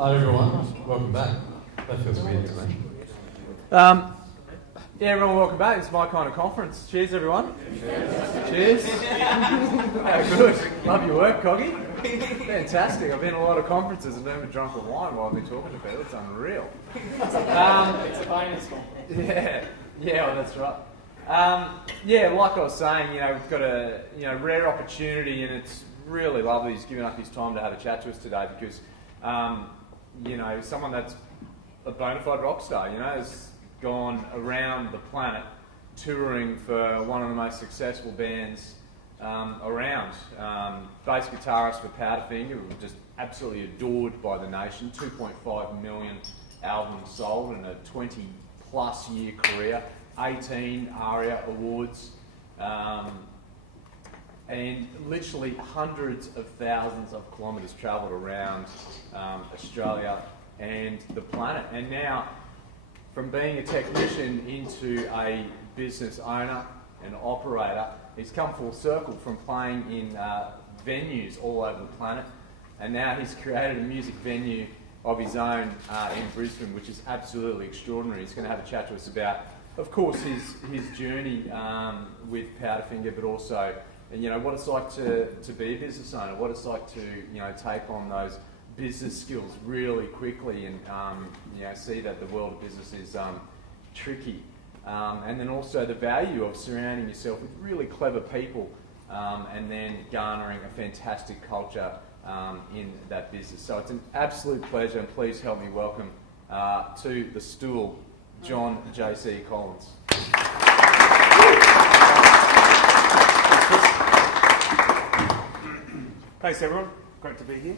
Hi everyone, welcome back. That feels weird to me. Yeah, everyone, welcome back. It's my kind of conference. Cheers, everyone. Cheers. Good. Love your work, Coggy. Fantastic. I've been in a lot of conferences and never drunk a wine while I've been talking about it. It's unreal. It's a bonus conference. Yeah, well, that's right. Yeah, like I was saying, we've got a rare opportunity, and it's really lovely he's given up his time to have a chat to us today because, someone that's a bona fide rock star, has gone around the planet touring for one of the most successful bands around. Bass guitarist for Powderfinger, just absolutely adored by the nation. 2.5 million albums sold in a 20-plus year career. 18 ARIA awards. And literally hundreds of thousands of kilometres travelled around Australia and the planet. And now, from being a technician into a business owner and operator, he's come full circle from playing in venues all over the planet. And now he's created a music venue of his own in Brisbane, which is absolutely extraordinary. He's going to have a chat to us about, of course, his journey with Powderfinger, but also what it's like to be a business owner, what it's like to take on those business skills really quickly and see that the world of business is tricky. And then also the value of surrounding yourself with really clever people and then garnering a fantastic culture in that business. So it's an absolute pleasure, and please help me welcome to the stool, John J.C. Collins. Thanks everyone, great to be here.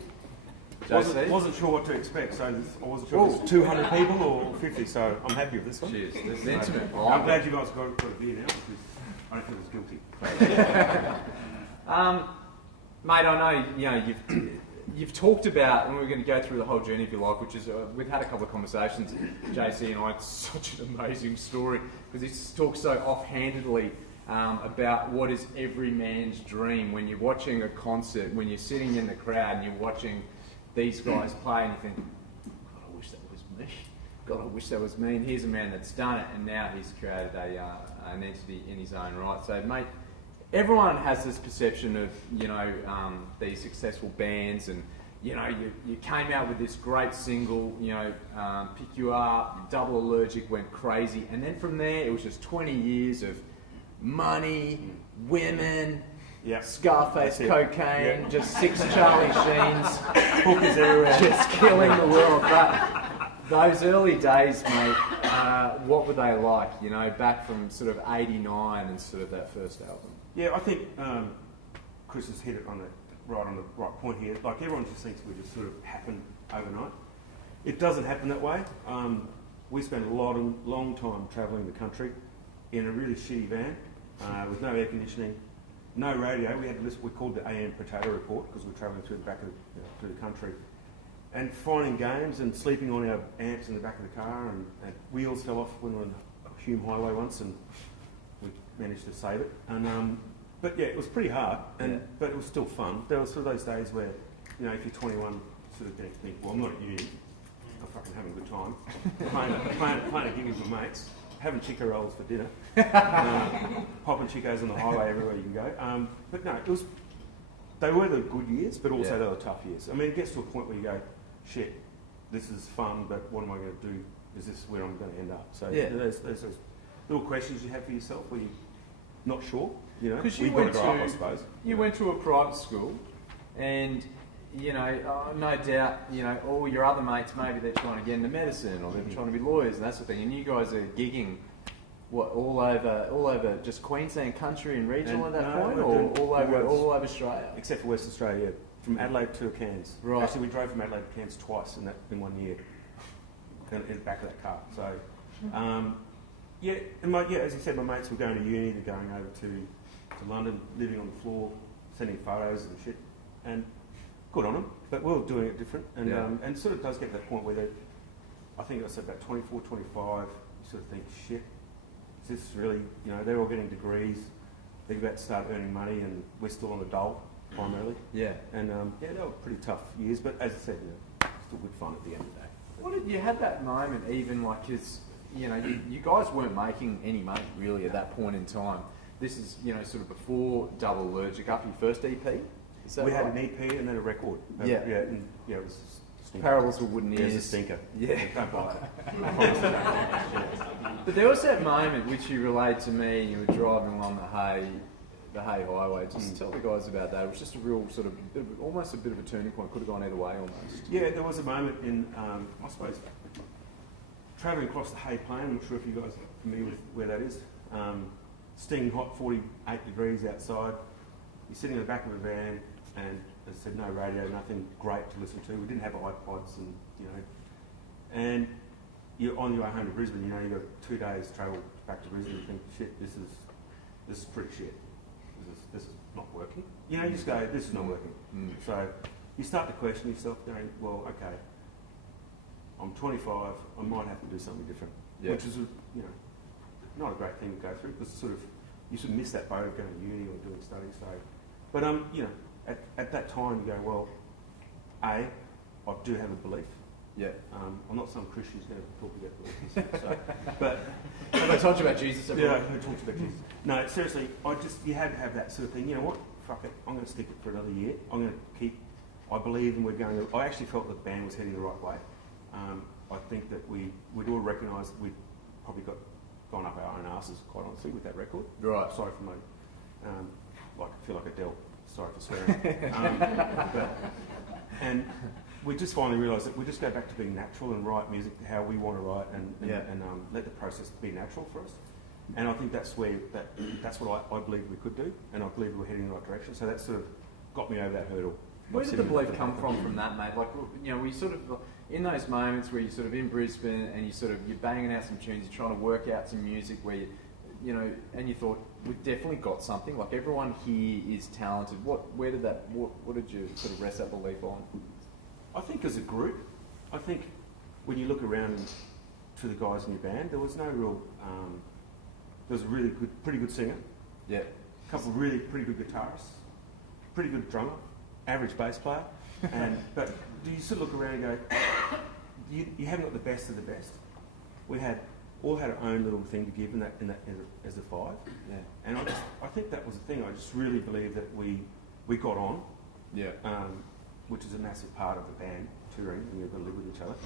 Wasn't sure what to expect, so I wasn't sure if it was 200 people or 50, so I'm happy with this one. Cheers, this is intimate. I'm glad you guys got a beer now, because I don't feel as guilty. Mate, I know you've talked about, and we're going to go through the whole journey if you like, which is we've had a couple of conversations, JC and I. It's such an amazing story because he talks so offhandedly about what is every man's dream when you're watching a concert, when you're sitting in the crowd and you're watching these guys play and you think, God, I wish that was me. God, I wish that was me. And here's a man that's done it, and now he's created an entity in his own right. So, mate, everyone has this perception of, these successful bands and, you came out with this great single, Pick You Up, Double Allergic went crazy. And then from there, it was just 20 years of money, women, Scarface cocaine, just 6 Charlie Sheens, Hookers everywhere, just killing the world. But those early days, mate, what were they like, back from sort of 89 and sort of that first album? Yeah, I think Chris has hit it on the right point here. Like, everyone just thinks we just sort of happen overnight. It doesn't happen that way. We spent a long time travelling the country in a really shitty van with no air conditioning, no radio. We had to listen. We called the AM Potato Report because we were travelling through the back of through the country, and finding games and sleeping on our amps in the back of the car. And wheels fell off when we were on a Hume Highway once, and we managed to save it. And but yeah, it was pretty hard, but it was still fun. There were sort of those days where, if you're 21, sort of think, well, I'm not at uni, I'm fucking having a good time, playing a gig with my mates, having chico rolls for dinner, popping chicos on the highway everywhere you can go. But no, they were the good years, but also they were the tough years. I mean, it gets to a point where you go, shit, this is fun, but what am I going to do? Is this where I'm going to end up? So there's those little questions you have for yourself where you're not sure. Because you got to grow up, I suppose. You went to a private school, and no doubt, all your other mates, maybe they're trying to get into medicine or they're trying to be lawyers and that sort of thing. And you guys are gigging, all over just Queensland country and regional at that point, or all over Australia, except for West Australia, from Adelaide to Cairns. Right. Actually, we drove from Adelaide to Cairns twice in 1 year, in the back of that car. So, as you said, my mates were going to uni, they're going over to London, living on the floor, sending photos and shit, and good on them, but we were doing it different, and sort of does get to that point where I think I said about 24, 25, you sort of think, shit, is this really, they're all getting degrees, they're about to start earning money, and we're still on the dole, primarily. Yeah. And they were pretty tough years, but as I said, still good fun at the end of the day. What did you had that moment even like because you guys weren't making any money really at that point in time. This is sort of before Double Allergic up your first EP. Is that We right? had an EP and then a record. Yeah. And, it was a stinker. Parables for Wooden Yeah, Ears. it's a stinker. Yeah. Don't buy that. But there was that moment which you relayed to me. You were driving along the Hay Highway. Just tell the guys about that. It was just a real sort of almost a bit of a turning point. Could have gone either way almost. Yeah, there was a moment in, I suppose, travelling across the Hay Plain. I'm not sure if you guys are familiar with where that is. Stinging hot, 48 degrees outside. You're sitting in the back of a van, and as I said, no radio, nothing great to listen to. We didn't have iPods, and you're on your way home to Brisbane. You've got 2 days travel back to Brisbane. You think, shit, this is pretty shit. This is not working. You just go, this is not working. So you start to question yourself, going, well, okay, I'm 25. I might have to do something different, which is not a great thing to go through because you sort of miss that boat of going to uni or doing studies. So, but at that time you go, well, I do have a belief. Yeah. I'm not some Christian who's going to talk about beliefs and stuff. So, but have I told you about Jesus? Yeah, who talks about Jesus? No, seriously, you had to have that sort of thing. You know what? Fuck it. I'm going to stick it for another year. I'm going to keep. I believe, and we're going. I actually felt the band was heading the right way. I think that we'd all recognised we'd probably gone up our own asses, quite honestly, with that record. Right. Sorry for my, I feel like Adele. Sorry for swearing. And we just finally realised that we just go back to being natural and write music how we want to write, and let the process be natural for us. And I think that's what I believe we could do, and I believe we're heading in the right direction. So that sort of got me over that hurdle. Where did the belief come from that, mate? Like, we sort of, in those moments where you're sort of in Brisbane and you're banging out some tunes, you're trying to work out some music where and you thought, we've definitely got something, like everyone here is talented. What did you sort of rest that belief on? I think as a group, when you look around to the guys in your band, there was no real, there was a pretty good singer. Yeah. A couple of really pretty good guitarists, pretty good drummer, average bass player, but do you sort of look around and go, you haven't got the best of the best. We all had our own little thing to give in that as a five. Yeah. And I think that was the thing. I just really believe that we got on. Yeah. Which is a massive part of the band touring, and you've got to live with each other.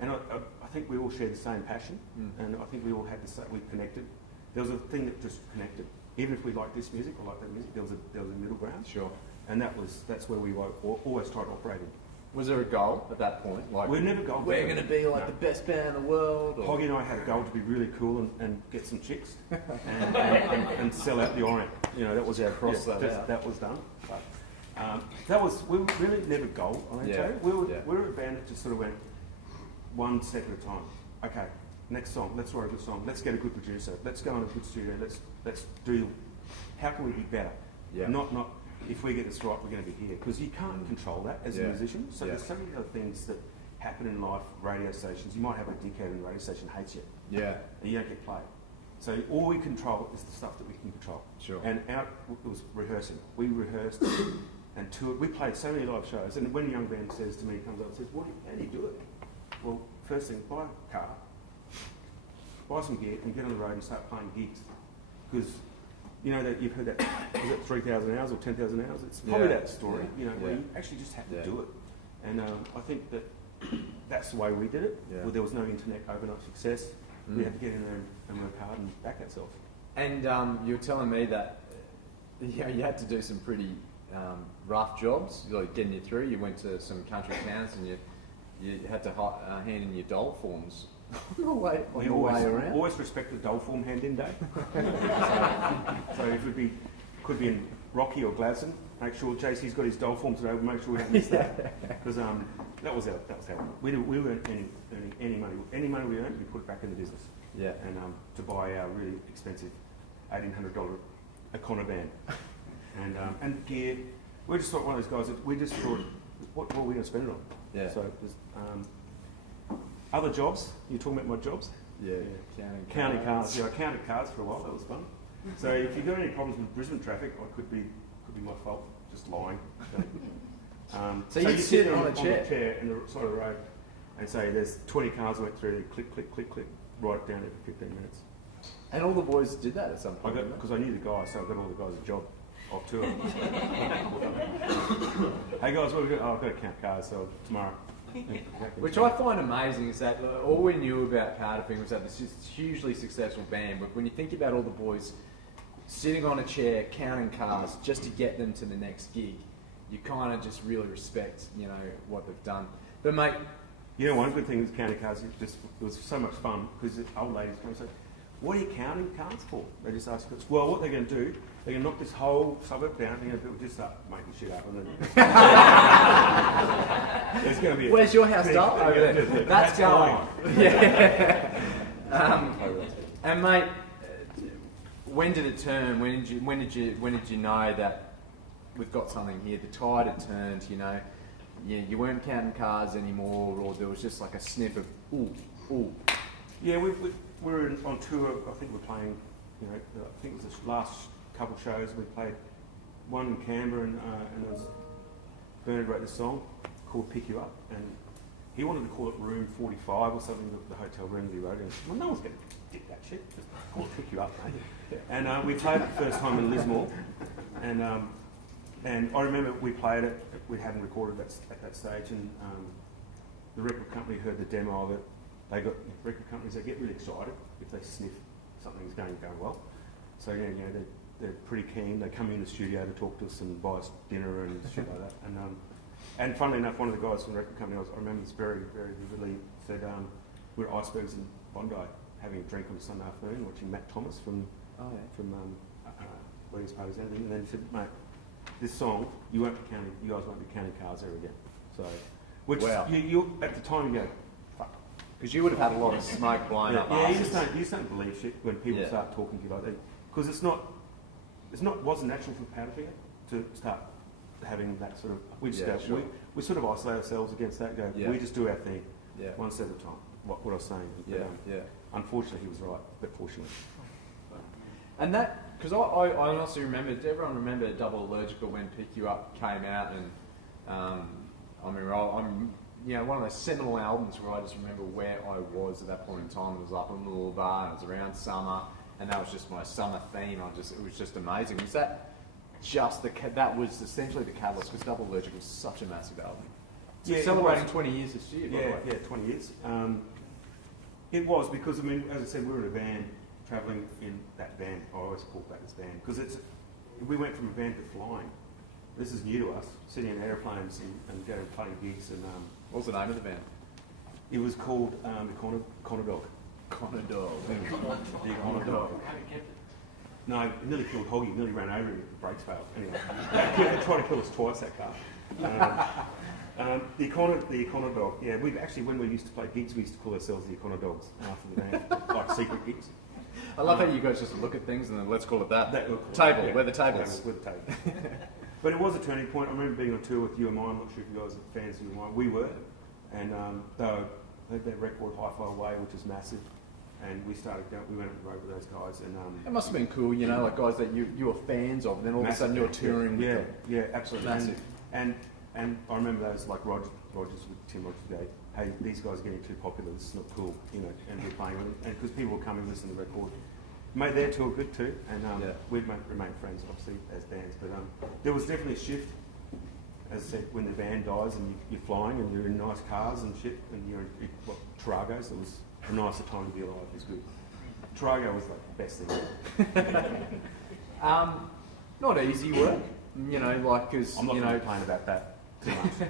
And I think we all shared the same passion, and I think we all had we connected. There was a thing that just connected. Even if we liked this music or liked that music, there was a middle ground. Sure. And that's where we always tried operating. Was there a goal at that point? Like, we're never goal. We're going to be like the best band in the world. Or? Hoggy and I had a goal to be really cool and get some chicks and sell out the Orient. That was our cross that was done. But we were really never goal. We were a band that just sort of went one step at a time. Okay, next song. Let's write a good song. Let's get a good producer. Let's go in a good studio. Let's do. How can we be better? Yeah. Not if we get this right, we're going to be here, because you can't control that as a musician. So there's so many other things that happen in life. Radio stations. You might have a dickhead in the radio station hates you. Yeah. And you don't get played. So all we control is the stuff that we can control. Sure. And it was rehearsing. We rehearsed and toured. We played so many live shows. And when a young band says to me, comes up and says, how do you do it? Well, first thing, buy a car, buy some gear, and get on the road and start playing gigs. Because that you've heard that, is it 3,000 hours or 10,000 hours? It's probably that story, where you actually just have to do it. And I think that's the way we did it. Yeah. Well, there was no internet overnight success. We had to get in there and work hard and back ourselves. And you were telling me that you had to do some pretty rough jobs, like getting you through. You went to some country towns and you had to hand in your dole forms. We always respect the dole form hand-in day. so if it could be in Rocky or Gladstone, make sure JC's got his dole form today. We'll make sure we don't miss that, because that was how we weren't earning any money. Any money we earned, we put it back in the business. Yeah. And to buy our really expensive $1,800 Econo van and gear. We're just one of those guys that we just thought, what are we going to spend it on? Yeah. So other jobs. You're talking about my jobs? Yeah. Counting cars. Yeah, I counted cars for a while. That was fun. So if you've got any problems with Brisbane traffic, it could be my fault. Just lying. So you'd sit on a the chair in the side of the road and say there's 20 cars went through, click, click, click, click, write it down every 15 minutes. And all the boys did that at some point. Because I knew the guy, so I got all the guys a job off tour. Hey guys, what have we got? Oh, I've got to count cars, so tomorrow. Which I find amazing is that all we knew about Powderfinger was that this is a hugely successful band, but when you think about all the boys sitting on a chair counting cars just to get them to the next gig, you kind of just really respect, what they've done. But mate, one good thing with counting cars, it was so much fun because the old ladies come and say, "What are you counting cars for?" They just ask us. Well, what they're going to do, they're going to knock this whole suburb down. They're going to just start making shit up, and then there's going to be. Where's your house, Dull? Over there. That's going. Yeah. And mate, when did it turn? When did you know that we've got something here? The tide had turned. You weren't counting cars anymore, or there was just like a sniff of ooh. Yeah, we're on tour. I think we're playing. I think it was the last couple of shows we played. One in Canberra, and there was Bernard wrote this song called "Pick You Up," and he wanted to call it Room 45 or something. The hotel room that he wrote. And well, no one's going to dip that shit. Just call it "Pick You Up," mate. And we played it the first time in Lismore, and I remember we played it. We hadn't recorded at that stage, and the record company heard the demo of it. They got record companies that get really excited if they sniff something's going well. So they're pretty keen. They come in the studio to talk to us and buy us dinner and shit like that. And funnily enough, one of the guys from the record company, I remember this very, very vividly, said we're at Icebergs in Bondi having a drink on a Sunday afternoon, watching Matt Thomas from Lee's Parties and everything, and then he said, "Mate, this song, you guys won't be counting cars ever again." So, which wow. you at the time you go, fuck. Because you would have had a lot of smoke blowing up. Yeah, you just don't believe shit when people start talking to you like that. Because wasn't natural for Powderfinger to start having that sort of. We just we sort of isolate ourselves against that. We just do our thing, one step at a time. What I was saying. Unfortunately, he was right, but fortunately. And that, because I honestly remember, everyone remembered Double Allergical when Pick You Up came out, and I'm one of those seminal albums where I just remember where I was at that point in time. It was up in a little bar, and it was around summer, and that was just my summer theme. It was just amazing. Was that just that was essentially the catalyst? Because Double Allergical was such a massive album. It's celebrating 20 years this year. By the way. 20 years. It was because as I said, we were in a van travelling in that van. I always call that this van because we went from a van to flying. This is new to us, sitting in airplanes and going playing gigs. And what was the name of the band? It was called the Connor Dog. Connor Dog. The Connor Dog. No, it nearly killed Hoggy. Nearly ran over him. The brakes failed. Anyway, they tried to kill us twice. That car. The Econo Dog. Yeah, we've actually, when we used to play gigs, we used to call ourselves the Econo Dogs after the band, like secret gigs. I love how you guys just look at things and then let's call it that. Table. Where the tables. Where the table. But it was a turning point. I remember being on tour with You and Mine. I'm not sure if you guys are fans of You and Mine. We were, and they had that record Hi-Fi Away, which is massive. And we went up the road with those guys, and it must have been cool, like guys that you were fans of, and then all of a sudden you're touring with them. Yeah, absolutely. Massive. And I remember those like Rogers with Tim Rogers go, "Hey, these guys are getting too popular. This is not cool," and we're playing with them, and because people were coming to listen to the record, made their tour good too, and we've remained friends obviously as bands, but there was definitely a shift. As I said, when the band dies and you're flying and you're in nice cars and shit, and you're in Taragos, it was a nicer time to be alive. It was good. Tarago was like the best thing ever. Not easy work, because I'm not going to complain about that too much.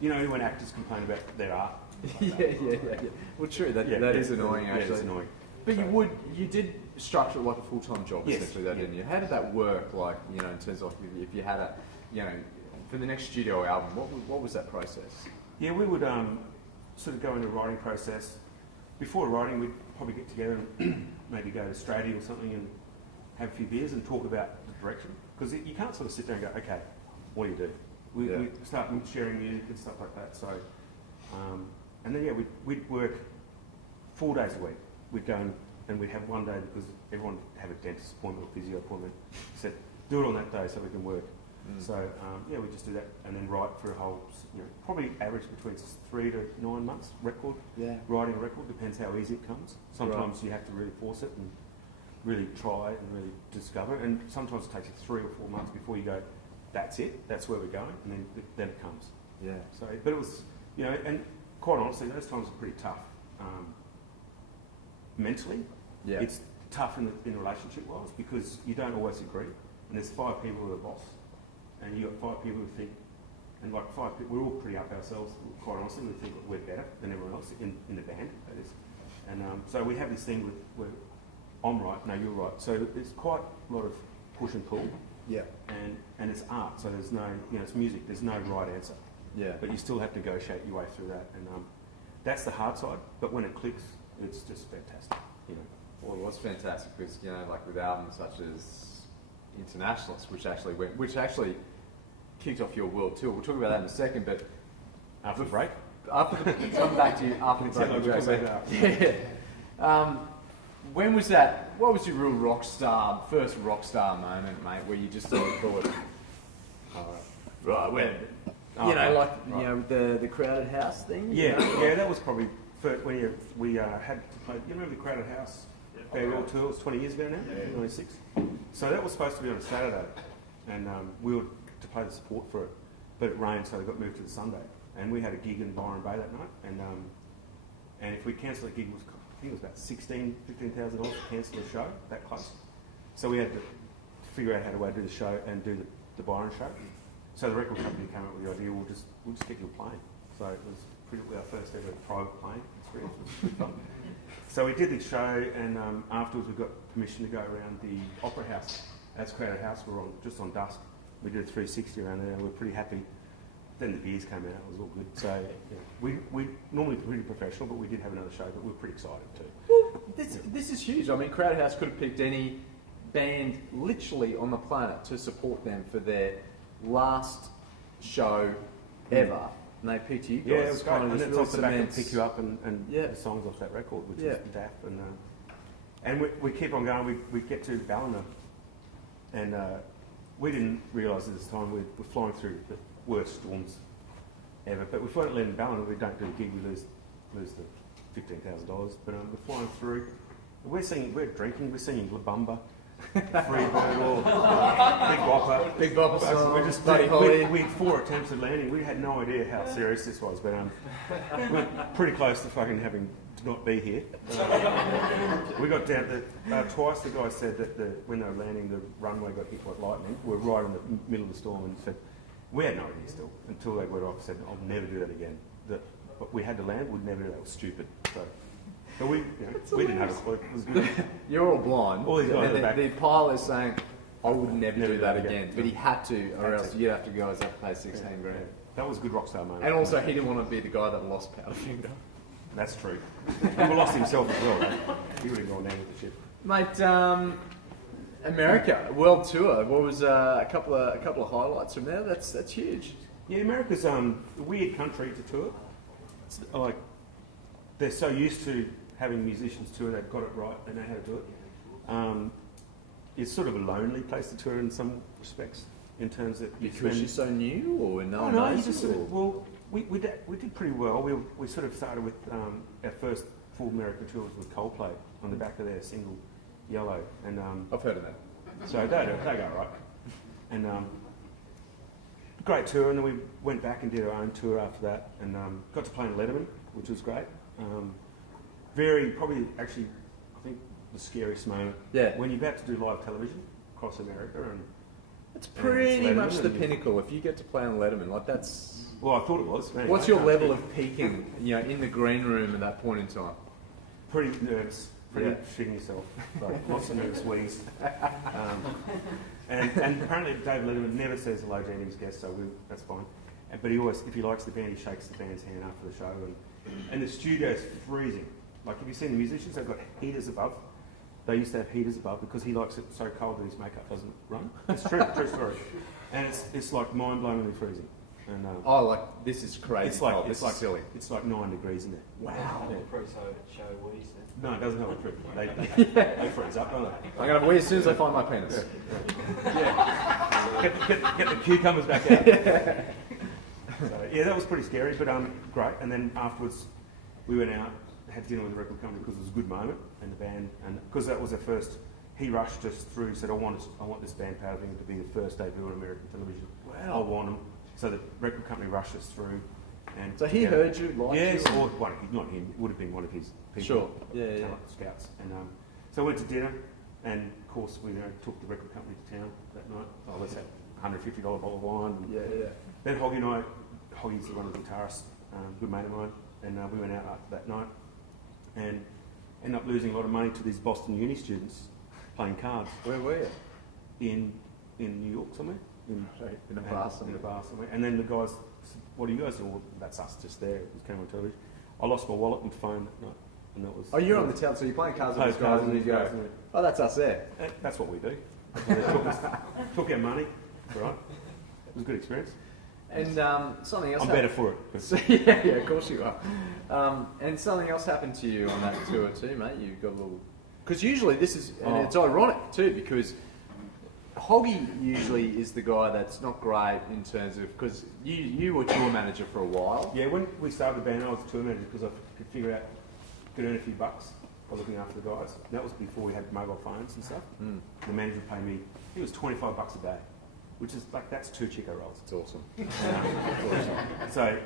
Right. When actors complain about their art. Yeah. Well, true. That is annoying actually. Yeah, it's annoying. But you did structure it like a full-time job essentially, didn't you? How did that work? Like, in terms of if you had for the next studio album, what was that process? Yeah, we would sort of go into a writing process. Before writing, we'd probably get together and maybe go to Strady or something and have a few beers and talk about the direction. Because you can't sort of sit there and go, okay, what do you do? We start sharing music and stuff like that. So, and then we'd work 4 days a week. We'd go and we'd have one day because everyone would have a dentist appointment or physio appointment. Said, do it on that day so we can work. So yeah, we just do that and then write for a whole, probably average between 3 to 9 months record. Yeah. Writing a record depends how easy it comes. Sometimes you have to really force it and really try and really discover. And sometimes it takes you 3 or 4 months before you go, that's it, that's where we're going, and then it comes. Yeah. So, but it was, and quite honestly, those times are pretty tough. Mentally, Yeah. it's tough in relationship-wise because you don't always agree. And there's 5 people who are boss, and you've got 5 people who think, and like 5 people, we're all pretty up ourselves, quite honestly, we think we're better than everyone else in the band, that is. And so we have this thing where I'm right, no, you're right. So there's quite a lot of push and pull. Yeah. And it's art, so there's no, it's music, there's no right answer. Yeah. But you still have to negotiate your way through that. And that's the hard side, but when it clicks, it's just fantastic, Well, it was fantastic because, like with albums such as Internationalist, which actually kicked off your world tour. We'll talk about that in a second, but after the break? Come back to you after the break. Yeah. When was that? What was your real first rockstar moment, mate, where you just sort of thought, right, the Crowded House thing? Yeah, that was probably first when we had to play. You remember the Crowded House farewell tour? It was 20 years ago now, 96. So that was supposed to be on a Saturday, and we were to play the support for it, but it rained, so it got moved to the Sunday. And we had a gig in Byron Bay that night, and if we cancelled the gig, I think it was about $15,000 to cancel the show that close. So we had to figure out how to do the show and do the Byron show. So the record company came up with the idea, we'll just get you a plane. So it was our first ever private plane experience. It was pretty fun. So we did the show, and afterwards we got permission to go around the Opera House. That's Crowded House. We're just on dusk. We did a 360 around there, and we're pretty happy. Then the beers came out. It was all good. So yeah, we normally pretty professional, but we did have another show. But we're pretty excited too. Well, this is huge. I mean, Crowded House could have picked any band literally on the planet to support them for their last show ever. And they picked you guys. Yeah, it was great. And it's off the back and pick you up and the songs off that record, which is daft. And we keep on going. We get to Ballina, and we didn't realise at this time we're flying through the worst storms ever. But we flew in Ballina. We don't do a gig. We lose the $15,000. But we're flying through. We're drinking. We're singing La Bamba. Freebird or Big Whopper song. We had 4 attempts at landing. We had no idea how serious this was, but we're pretty close to fucking having to not be here. We got down twice. The guy said that when they were landing, the runway got hit by lightning. We were right in the middle of the storm, and said we had no idea still until they went off. Said I'll never do that again. But we had to land. We'd never do that. It was stupid. So. But we didn't have a clue. It was good. You're all blind. All these guys and the pilot is saying, I would never do that again. But he had to, or else you'd have to go as that pay 16 grand. That was a good Rockstar moment. And also, he didn't want to be the guy that lost Powderfinger. That's true. He lost himself as well. Right? He would have gone down with the ship. Mate, America world tour. What was a couple of highlights from there? That's huge. Yeah, America's a weird country to tour. It's like they're so used to having musicians tour, they've got it right, they know how to do it. It's sort of a lonely place to tour in some respects, in terms that because you're so new, or no? No, you just we did pretty well. We sort of started with our first full America tour was with Coldplay on the back of their single Yellow, and I've heard of that. So they go right, and great tour. And then we went back and did our own tour after that, and got to play in Letterman, which was great. Probably actually, I think the scariest moment. Yeah. When you're about to do live television across America, and it's pretty much the pinnacle. If you get to play on Letterman, like that's. Well, I thought it was. Anyway, what's your level of peaking? In the green room at that point in time. Pretty nervous. Pretty shitting yourself. Lots of nervous wheeze. And apparently David Letterman never says hello to any of his guests, so that's fine. But he always, if he likes the band, he shakes the band's hand after the show. And the studio's freezing. Like, have you seen the musicians? They've got heaters above. They used to have heaters above because he likes it so cold that his makeup doesn't run. It's true, true story. And it's like mind-blowingly freezing. And Oh, like this is crazy. it's like cold. This is silly. It's like 9 degrees in there. Wow. Yeah. Show wheeze then. No, it doesn't help a trip. They freeze up, don't they? I'm gonna wee as soon as I find my penis. Yeah. Get the cucumbers back out. So, yeah, that was pretty scary, but great. And then afterwards, we went out, had dinner with the record company because it was a good moment, and the band, and because that was their first. He rushed us through, said, I want this band Powderfinger to be the first debut on American television. Wow. I want them. So the record company rushed us through. And So he heard you, liked yes, you? or not him, it would have been one of his people. Sure. Yeah, talent scouts. And so I went to dinner, and of course we took the record company to town that night. Oh, let's have $150 bottle of wine. And Yeah. then Hoggy and Hoggy's one of the guitarists, good mate of mine, and we went out after that night and ended up losing a lot of money to these Boston uni students playing cards. Where were you? In New York somewhere. In a bar somewhere. In a bar somewhere. And then the guys said, what do you guys do? Well, that's us just there. It came on television. I lost my wallet and phone that night. And that was... Oh, you're on the town, so you're playing cards with these guys and you go, oh, that's us there. That's what we do. Took our money. It's all right. It was a good experience. And something else I'm better for it. So, yeah, of course you are. And something else happened to you on that tour too, mate. You got a little... Because usually this is... And it's ironic too, because Hoggy usually is the guy that's not great in terms of... Because you were tour manager for a while. Yeah, when we started the band, I was tour manager because I could figure out, could earn a few bucks by looking after the guys. That was before we had mobile phones and stuff. Mm. The manager would pay me, it was $25 a day, which is like, that's 2 Chico rolls. It's awesome. So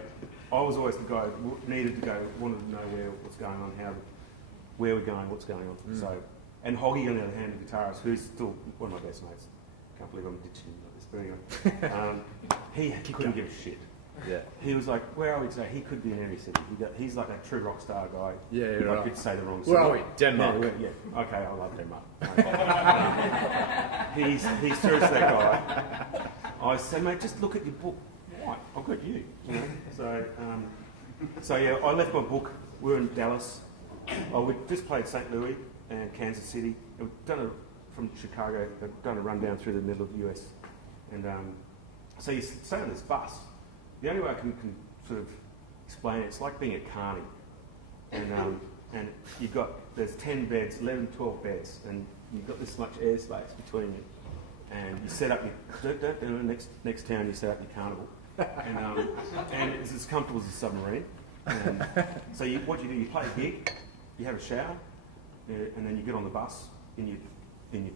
I was always the guy who needed to go, wanted to know what's going on, where we're going, what's going on. Mm. So, and Hoggy, on the other hand, the guitarist, who's still one of my best mates. Can't believe I'm ditching him like this, but anyway. He couldn't give a shit. Yeah. He was like, where are we today? He could be in any city. He's like a true rock star guy. Yeah, who right. could say the wrong city. Where are we? Denmark. Yeah. Okay, I love Denmark. He's seriously that guy. I said, mate, just look at your book. Why? I've got you. So yeah, I left my book. We were in Dallas. We just played St. Louis and Kansas City. We've done from Chicago. I've done a rundown through the middle of the US. And so you stay on this bus. The only way I can sort of explain it, it's like being at Carney. And there's 10 beds, 11, 12 beds, and you've got this much airspace between you. And you set up your, next town you set up your carnival. And it's as comfortable as a submarine. And so what you do, you play a gig, you have a shower, and then you get on the bus in your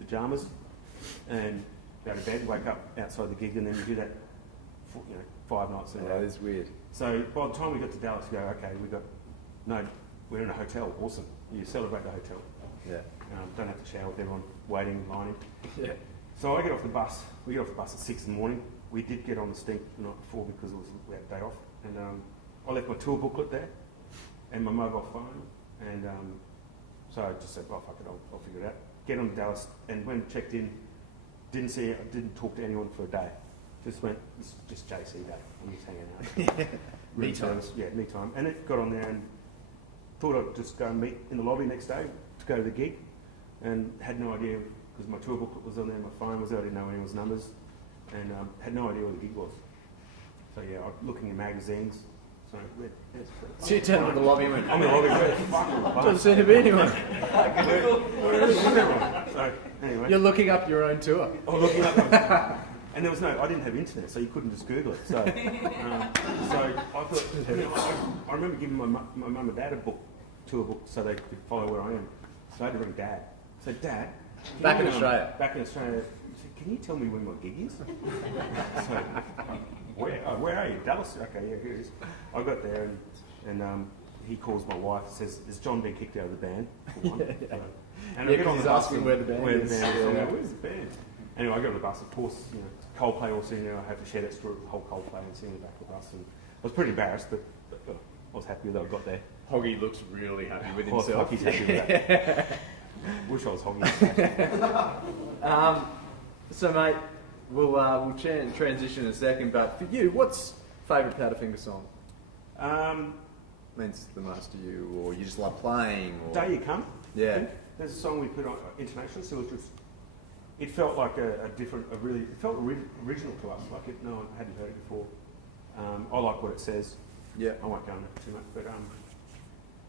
pyjamas, and go to bed, wake up outside the gig, and then you do that for, 5 nights in a row. That is weird. So by the time we got to Dallas, we go, okay, we're in a hotel, awesome. You celebrate the hotel. Yeah. Don't have to shower with everyone waiting, lining. Yeah. So I get off the bus. We get off the bus at 6 in the morning. We did get on the steam the night before because we had a day off. And I left my tour booklet there and my mobile phone. And so I just said, well, fuck it, I'll figure it out. Get on to Dallas, and when I checked in, didn't talk to anyone for a day. Just went, it's just JC day. I'm just hanging out. Me time. Yeah, me time. And it got on there and thought I'd just go and meet in the lobby next day to go to the gig, and had no idea because my tour booklet was on there, my phone was there, I didn't know anyone's numbers, and had no idea where the gig was. So yeah, I was looking in magazines. So you turned to the lobby and went, I'm in the lobby. Where the fuck? doesn't seem to be anyone. So anyway, You're looking up your own tour. I'm looking up, and there was I didn't have internet, so you couldn't just Google it. So, so I thought, I remember giving my mum and dad a tour book, so they could follow where I am. So I had to ring Dad. So Dad, Back in Australia. Back in Australia, he said, can you tell me where my gig is? So, where are you? Dallas? Okay, yeah, here it is. I got there and he calls my wife and says, has John been kicked out of the band? For one. Yeah. And Yeah, I get on the he's bus asking and where the band is. is. Yeah. I'm like, where's the band? Anyway, I got on the bus, of course, Coldplay all singing there. I have to share that story with the whole Coldplay and sing in the back of the bus. And I was pretty embarrassed, but I was happy that I got there. Hoggy looks really happy with Oh, himself. fuck, he's happy with that. Wish I was Hoggy. So, mate, we'll transition in a second. But for you, what's favourite Powderfinger song? Means the most to you, or you just love playing? Or... Day You Come. Yeah. There's a song we put on internationally, so it felt like it felt original to us, like no one hadn't heard it before. I like what it says. Yeah. I won't go into it too much, but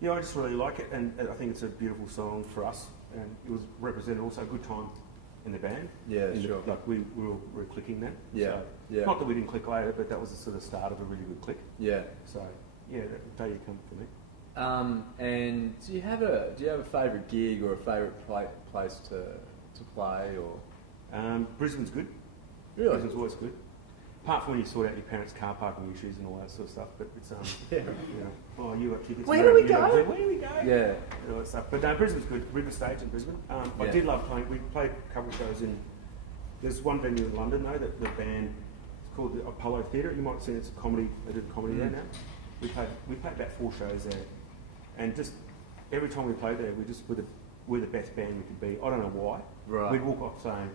yeah, I just really like it, and I think it's a beautiful song for us, and it was represented also a good time in the band. Yeah, sure. Like we were clicking then. Yeah, So, yeah. Not that we didn't click later, but that was the sort of start of a really good click. Yeah. So yeah, that day you come for me. And do you have a favourite gig or a favourite place to play or? Brisbane's good. Really? Brisbane's always good. Apart from when you sort out your parents' car parking issues and all that sort of stuff, but it's Yeah. you know, oh, you got tickets. Where do we go? Where do we go? Yeah. And all that stuff. But no, Brisbane's good. River Stage in Brisbane. I Yeah. did love playing. We played a couple of shows in. There's one venue in London though that the band. It's called the Apollo Theatre. You might have seen it's a comedy. They do comedy there now. We played about 4 shows there, and just every time we played there, we're the best band we could be. I don't know why. Right. We'd walk off saying,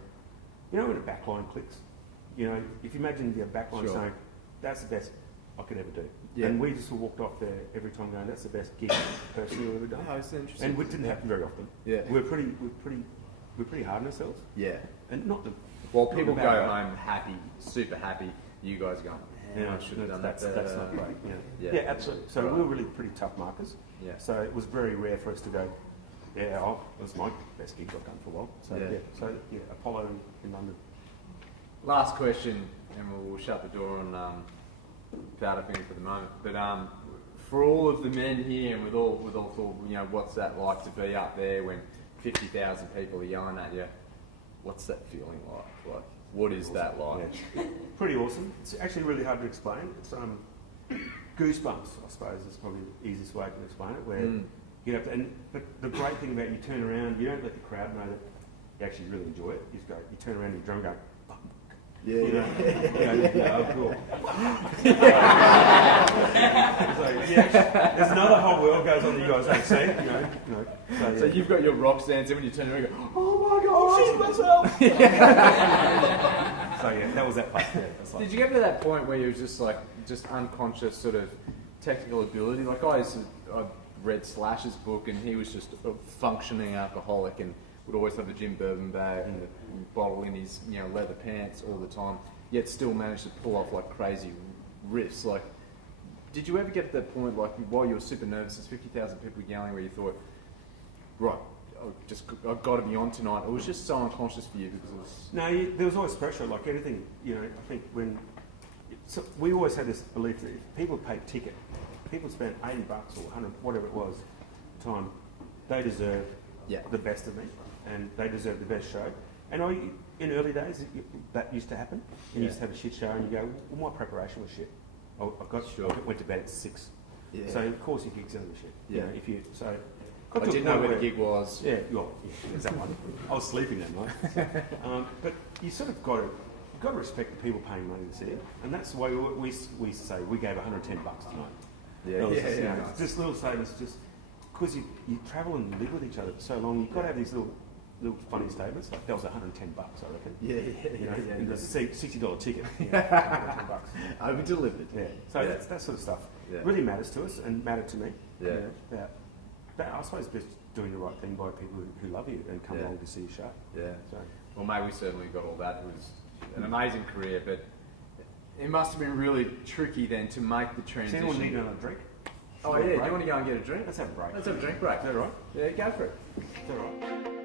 you know, when a backline clicks. You know, if you imagine your backline Sure. saying, that's the best I could ever do. Yeah. And we just walked off there every time going, that's the best gig personally we've ever done. Oh, it's interesting. And it didn't happen very often. Yeah. We're pretty hard on ourselves. Yeah. And not the Well, people not go about that. home happy, super happy. You guys going, man, I should have done that's, that that's better. not great. Yeah. Yeah, absolutely. So Right. we were really pretty tough markers. Yeah. So it was very rare for us to go, yeah, it was my best gig I've done for a while. So Yeah. Apollo in London. Last question, and we'll shut the door on Powderfinger for the moment. But for all of the men here, and with all thought, you know, what's that like to be up there when 50,000 people are yelling at you? What's that feeling like? Like, what is that like? Yeah. Pretty awesome. It's actually really hard to explain. It's goosebumps, I suppose, is probably the easiest way to explain it. Where you have to, but the great thing about it, you turn around, you don't let the crowd know that you actually really enjoy it. You turn around and your drum go. Yeah, You know, oh, cool. There's another whole world goes on that you guys don't see. You know. So you've got your rock stands, and when you turn around, you go, "Oh my God, I shit myself!" So yeah, that was that part. Yeah, that's like, Did you get to that point where you were just unconscious sort of technical ability? Like I read Slash's book, and he was just a functioning alcoholic, and would always have a gin bourbon bag and a bottle in his leather pants all the time, yet still managed to pull off like crazy riffs. Like, did you ever get to that point, like while you were super nervous, there's 50,000 people yelling, where you thought, right, I've got to be on tonight? It was just so unconscious for you because it was... No, there was always pressure. Like anything, I think we always had this belief that if people paid ticket, people spent $80 or 100, whatever it was, time, they deserve the best of me, and they deserve the best show. And in early days, that used to happen. You used to have a shit show, and you go, well, my preparation was shit. I went to bed at 6. Yeah. So of course your gig's gonna be shit. Yeah. I didn't know where the gig was. Yeah, there's that one. I was sleeping that night. But you sort of you've got to respect the people paying money to see it, and that's the way we used to say we gave $110 tonight. Just little statements, just because you travel and live with each other for so long, you've got to have these little funny statements. Like that was $110, I reckon. It was a $60 ticket. $110. Over delivered. Yeah. So that's that sort of stuff. Really matters to us and mattered to me. Yeah. I suppose just doing the right thing by people who love you and come along to see your show. Yeah. So. Well, mate, we certainly got all that. It was an amazing career, but it must have been really tricky then to make the transition. Does anyone need another drink? Oh yeah, do you want to go and get a drink? Let's have a break. Let's have a drink break. Is that right? Yeah, go for it. Is that right?